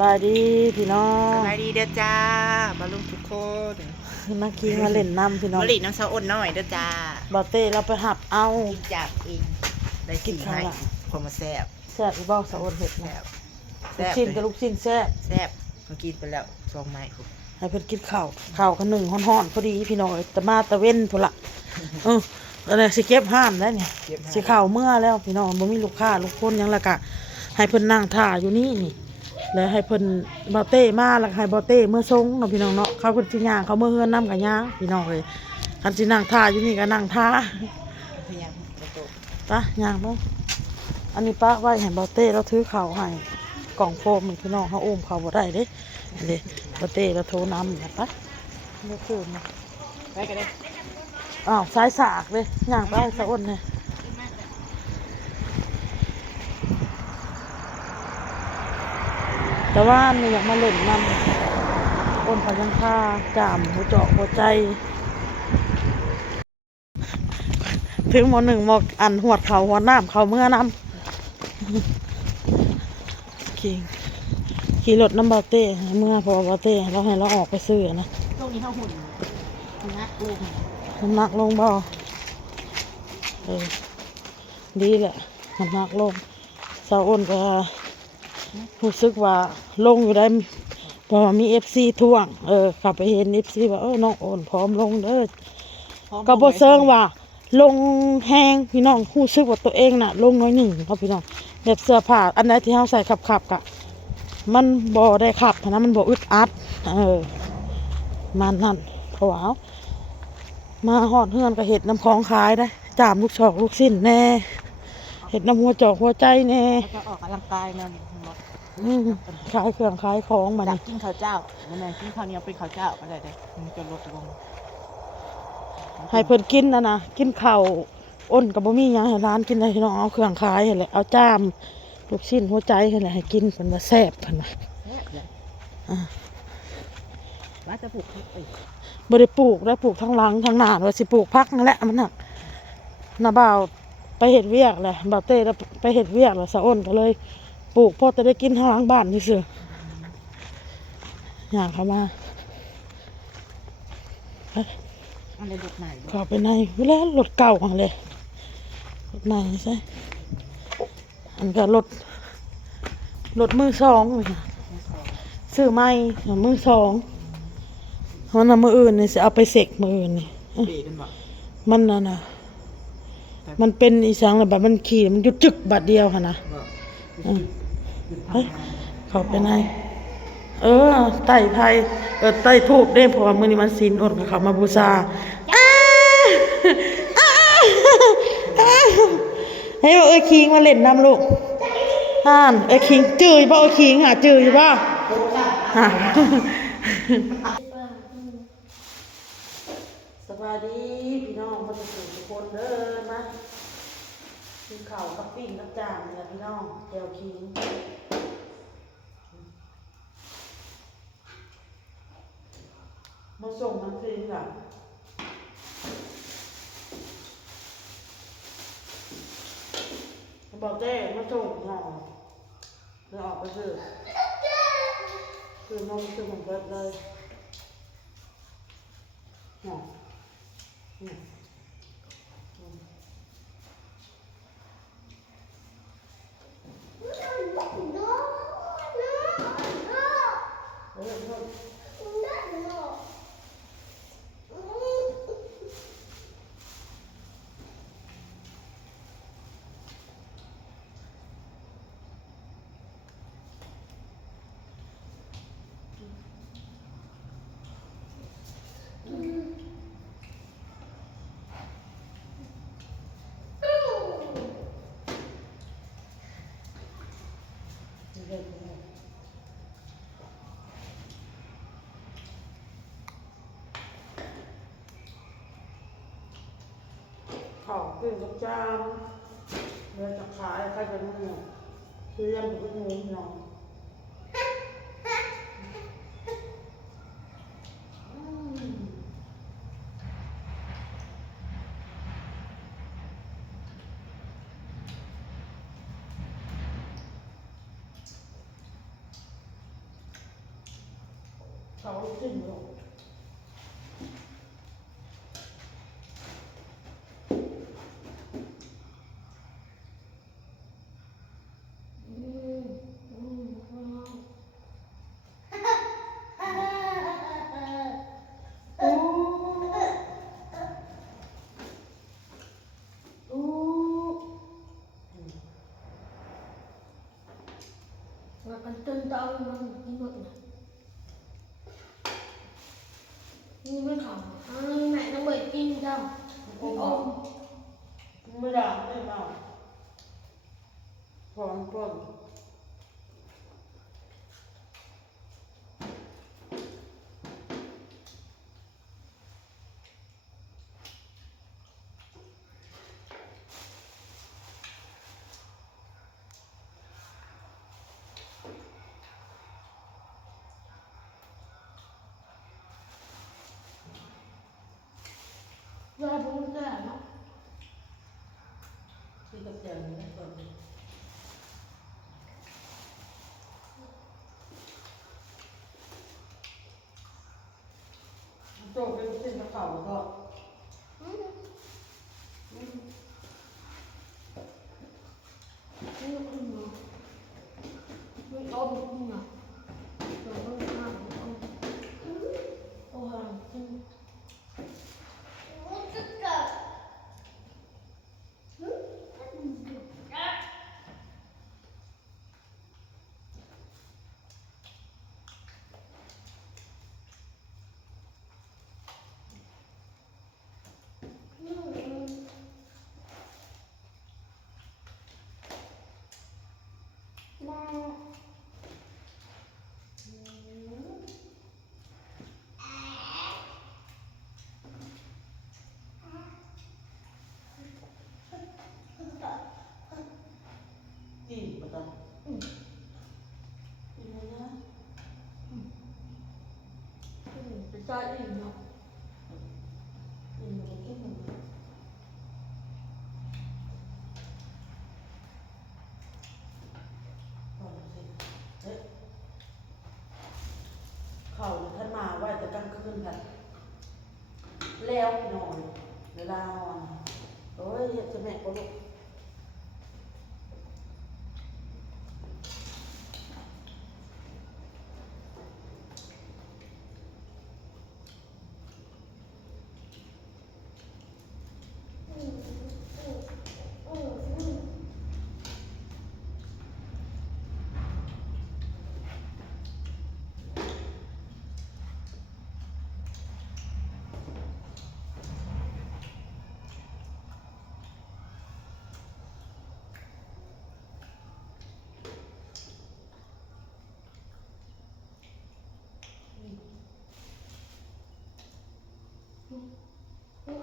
บายดีพี่น้อสงบายดีเด้อจ้าบาลุงทุกคนนักกีมาเล่นน้ำพี่น้องมะลิน้ำเสาอ้นน้อยเด้อจ้าบาเต้เราไปหับเอากินจากเองได้ กิ สี นข้าว ให้ หลัง คนมาแซ่บ แซ่บอีบ้าสะอดเห็ด แซ่ นะ บ ลูกชิ้นกับลูกชิ้นแซ่บ แซ่บเมื่อกินไปแล้ว2 ไม้ครับ ให้เพิ่นกินข้าวกันหนึ่งฮ้อนๆพอดีพี่น้องแต่มาตะเว้นพุ่นละอะไรสิเก็บห้านได้เนี่ยสิข้าวเมื่อแล้วพี่น้องบ่มีลูกค้าลูกคนหยังละกะให้เพิ่นนั่งท่าอยู่นี่แล้วให้เพิ่นบาเต้มาแล้วให้บาเต้เมื่อทรงเนาะพี่น้องเนาะเขาเพิ่นสิย่างเขาเมื่อเฮือนน้ำกับย่างพี่น้องเอ้ยคันสินั่งท่าอยู่นี่ก็นั่งท่า พยายามประตู ปะย่างบ่อันนี้ป้าไว้ให้บาเต้เราถือข้าวให้กล่องโฟมนี่พี่น้องเขาอุ้มเขาบ่ได้เด้อันนี้บาเต้เราโทรนำเนี่ยปะนี่คือมา ไปกันเลย อ้าวสายสากเลยย่างไปสะอ้นเนี่ยแต่ว่านี่อยากมาเล่นน้ำอ้นพยังค่าจามหัวเจาะหัวใจถึงหมอหนึ่งหมออันหวดเขาหัวน้ำเขาเมื่อน้ำขี่รถน้ำบาเต้เมื่อพอบาเต้เราให้เราออกไปซื้อนะ ตรงนี้เขาหุ่นนะลูก น้ำหนักลงบ่ดีแหละน้ำหนักลงสาวอ้นก็รู้สึกว่าลงอยู่ได้เพราะว่ามีFCท่วงขับไปเห็นFCว่าน้องอ้นพร้อมลงเด้อก็บ่เซิงว่าลงแห้งพี่น้องรู้สึกว่าตัวเองน่ะลงน้อยหนึ่งครับพี่น้องแบบเสื้อผ้าอันไหนที่เฮาใส่ขับกะมันบ่ได้ขับนะมันบ่อึดอัดมันนั่นเพราะว่ามาหอดเฮือนก็เห็ดน้ำของขายได้จามลูกชอกลูกสิ้นแน่เห็ดน้ำหัวจอกหัวใจแน่ เขาจะออกกำลังกายแนวนี้หมด ขายเครื่องขายของมัน อยากกินข้าวเจ้าวันไหนกินข้าวเหนียวเป็นข้าวเจ้าก็ได้เลยมันจะลดลง ให้เพิ่นกินนะกินข้าวอ้นกับบ่มีหยังให้ร้านกินได้พี่น้องเอาเครื่องขายให้แหละเอาจามลูกชิ้นหัวใจให้แหละให้กินเพิ่นว่าแซ่บเพิ่นว่า ว่าจะปลูกผักไป บ่ได้ปลูกได้ปลูกทั้งหลังทั้งหน้าว่าสิปลูกพักนั่นแหละมันน่ะน้าบ่าวไปเฮ็ดเวียกแหละบ่าวเต้แล้วไปเฮ็ดเวียกแล้วสะอ้นก็เลยปลูกพอจะได้กินทั้งหลังบ้านซื่อๆย่างเข้ามา อะไรรถไหน เข้าไปในเวลารถเก่าหั่นเลยรถใหม่ใช่อันก็รถมือสองเลยค่ะซื้อใหม่มือสองมันมืออื่นนี่สิเอาไปเสกมืออื่นนี่ เบรกันบ่ มันน่ะมันเป็นอีสังแบบมันขี่มันยุดจึกบาดเดียวค่ะนะเฮ้ยเข้าไปในไต่ไผ่ไต่ทูบได้เพราะว่ามื้อนี้มันศีลอดกับเขามาบูชาให้ว่าคิงมาเล่นน้ำลูกห่านคิงจื้ออยู่บ่คิงหาจื้ออยู่บ่ฮะสวัสดีพี่น้องมาทุกคนเด้อมากินข้าวกับปิ้งกับจานเนี่ยพี่น้องแก้วคิงมาส่งน้ำพริกอ่ะบอกเจ้มาส่งหน่อเดี๋ยวออกไปซื้อนมซื้อของเบิดเลยหน่อข้าวปิ้งกับจานเรือจะขายใครจะมึงซื้อยันบุกงูพี่น้อง เขาขึ้นลงMakan tentang imutนี่ไม่ขำแม่ต้องเบิดกินจ้าอม ไม่ได้ไม่เมาพร้อมปนยาบุญแก่เนาะ ที่กระเทียมนี่ก่อนโจกเป็นเส้นกระเป๋าก็ นี่คุณเนาะไม่อมคุณเนาะเราต้องทำโอ้โหคุณ อิ่มปะตอนอิ่มเลยนะ ไปใส่อีกเนาะ อิ่มเลยกินมันเลยก่อนสิเฮ้ยเข่าท่านมาไหวแต่กลางคืนกันแล้วนอนเวลานอนโอ้ยจะแม่ก็ลุก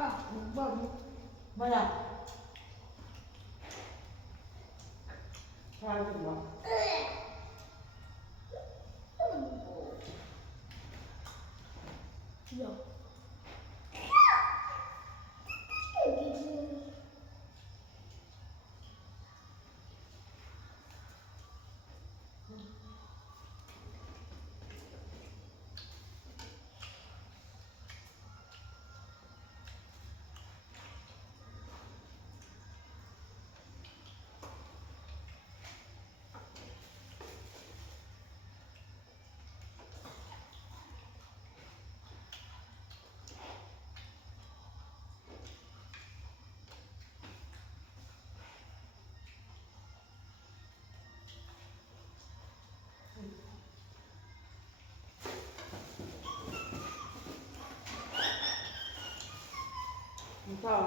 อ่ะบ่น ไม่อยากทานถึงวะ เดี๋ยวมันชอบ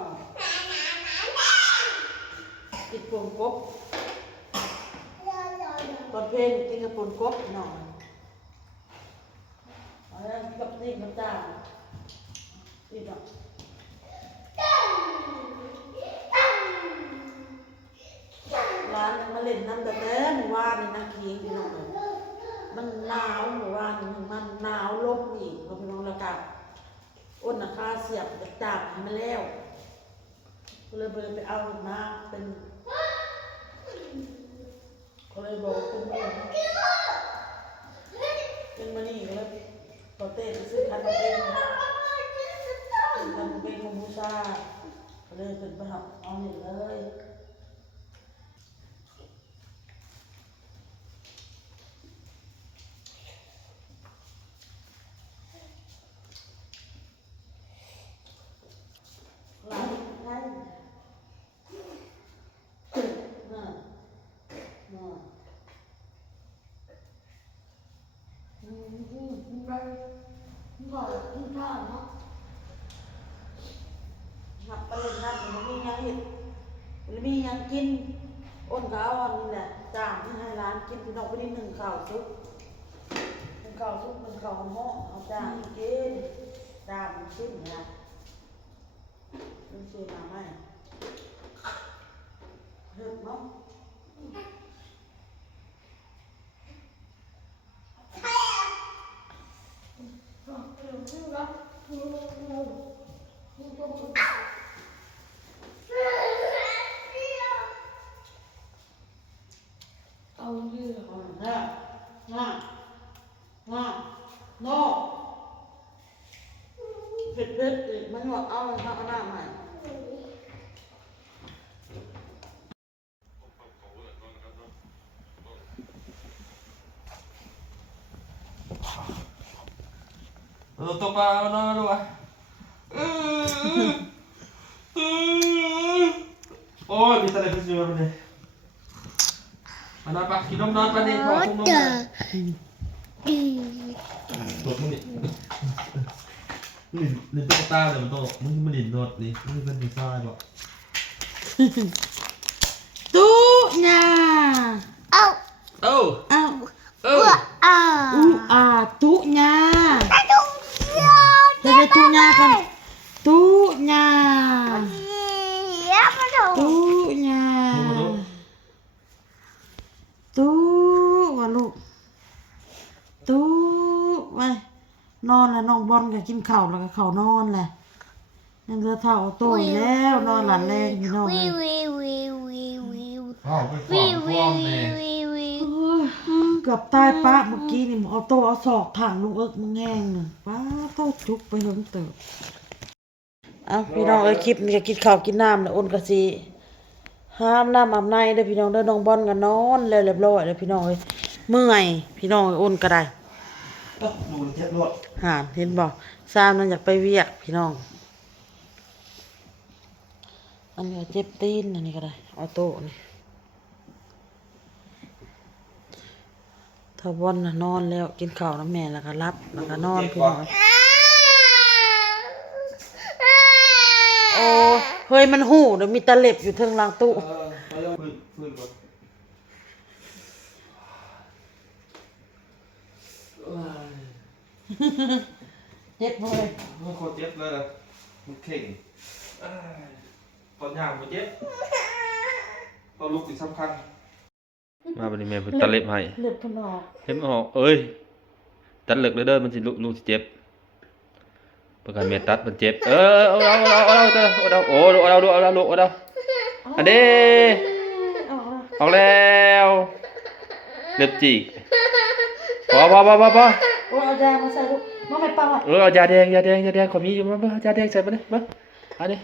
กินปนกบตอนเพลงกินกับปนกบหน่อยอะไรกับนี่กับจ้าอีกอ่ะร้านมาเล่นน้ำแต่เต้นว่านี่นะคิงพี่น้องเลยมันหนาวหรือว่ามันหนาวลบอีกพี่น้องละกันอ้นค่าเสียบจะจับให้มันแล้วก็เลยไปเอามาเป็นก็เลยบอกคุณแม่เป็นมานี่ก็เลยตด ขึ้นไปเอาหนึ่งเลยหลังนั่นน่ะน่ะไปบ่อยกินข้าวเนาะ หับไปเลยนั่นมันมียังเห็ดมันมียังกินอ้นก็เอาอันนี้แหละจ้างให้ร้านกินพี่น้องไปนิดหนึ่งข้าวซุปเป็นข้าวซุปเป็นข้าวหม้อเอาจ้างกินดามมันขึ้นนะมันเสียมาไหมเห็ดเนาะเอาเยอะ ง่าง่าง่าโน่เผ็ดอีกมันบอกเอาเลยครับเอาหน้าใหม่ตัวปลาเอาน้อยดูอ่ะโอ้ยมีอะไรเป็นสิวะเนี่ยมานอนปะกินนมนอนปะนี่พอทุ่มนมเลยตดมึงนี่นี่ตุ๊กตาเลยมันโตมึงมันดินโดดนี่มึงเป็นดีไซน์บอก ตู้ยา เอ้า เอ้า อ่า ตู้ยาจะได้ตู้ยากันตู้ยาตู้ยาตู้วะลูกตู้ไปนอนแล้วน้องบอลก็กินข้าวแล้วก็เข้านอนแหละยังเหลือเท่าโตอีกแล้วนอนหลันแรงพี่น้องเลย อ้าวไปขวางพวงเนี่ย เกือบตายป้าเมื่อกี้นี่มึงเอาโตเอาศอกถังลูกเอิกมึงแห้งหนึ่งป้าโตจุกไปเฮิงเติบเอาพี่น้องเอ้ยคลิปนี้ก็กินข้าวกินน้ำแล้วอ้นกะสิห้ามน้ำอาบในเด้อพี่น้องเด้อน้องบอลก็นอนแล้วเรียบร้อยแล้วพี่น้องเอ้ยเมื่อยพี่น้องเอ้ยอ้นก็ได้ ดูเจ็บรถ หานเห็นบ่ซามนั่นอยากไปเวียกพี่น้องอันนี้ก็เจ็บตีนอันนี้ก็ได้เอาโตนี่ถ้าบอลน่ะนอนแล้วกินข้าวน้ำแม่แล้วก็รับแล้วก็นอนพี่น้องโอ้เฮ้ยมันหูเดี๋ยวมีตะเล็บอยู่เทิงหลังตู้ ไปเอาฟื้นก่อนเจ็บเลย มันโคตรเจ็บเลยนะมันเข่งตอนย่างมันเจ็บตอนลุกอีกสำคัญมาบันนี้แม่ตัดเล็บให้ เล็บพนอก เล็บออกเอ้ยตัดเล็บเลยเด้อมันสิลุกสิเจ็บประกันแม่ตัดมันเจ็บเอาอันนี้ออกแล้วเล็บจีกพอ โอ้เอายามาใส่ลูกมาไม่ปังอ่ะ เอายาแดงขอมีอยู่มั้ยยาแดงใส่มาดิมาอันนี้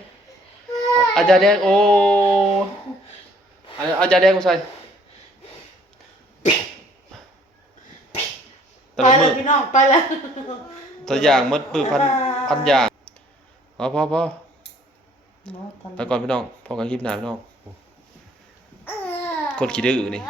เอายาแดงโอ้เอายาแดงมาใส่ ไปเลยพี่น้องไปแล้ว ตัวอย่างมัดปื้อพันอย่างพอไปก่อนพี่น้องพอกันคลิปหน้าพี่น้องกดขี้ดื้อนี่